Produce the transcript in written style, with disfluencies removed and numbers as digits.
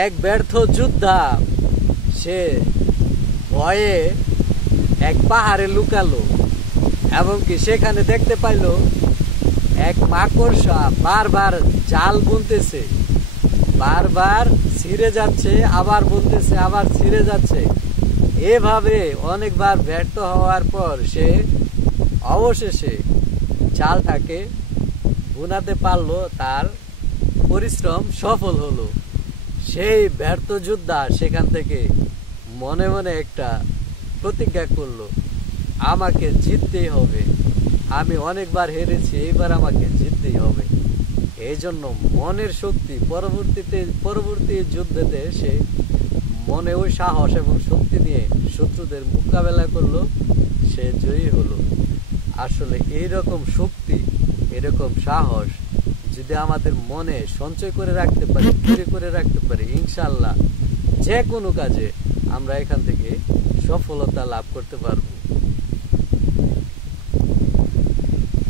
এক ব্যর্থ যোদ্ধা সে ভয়ে এক পাহাড়ে লুকালো এবং কি সেখানে দেখতে পাইল এক মাকড়সা বারবার জাল বুনতেছে, বারবার ছিঁড়ে যাচ্ছে, আবার বুনতেছে, আবার ছিঁড়ে যাচ্ছে। এভাবে অনেকবার ব্যর্থ হওয়ার পর সে অবশেষে জালটাকে বুনাতে পারলো, তার পরিশ্রম সফল হলো। সেই ব্যর্থ যোদ্ধা সেখান থেকে মনে মনে একটা প্রতিজ্ঞা করলো, আমাকে জিততেই হবে, আমি অনেকবার হেরেছি, এইবার আমাকে জিততেই হবে। এই জন্য মনের শক্তি পরবর্তী যুদ্ধেতে সে মনে ওই সাহস এবং শক্তি নিয়ে শত্রুদের মোকাবেলা করলো, সে জয়ী হলো। আসলে এইরকম শক্তি, এরকম সাহস যদি আমাদের মনে সঞ্চয় করে রাখতে পারি, তৈরি করে রাখতে পারি, ইনশাআল্লাহ যে কোনো কাজে আমরা এখান থেকে সফলতা লাভ করতে পারবো।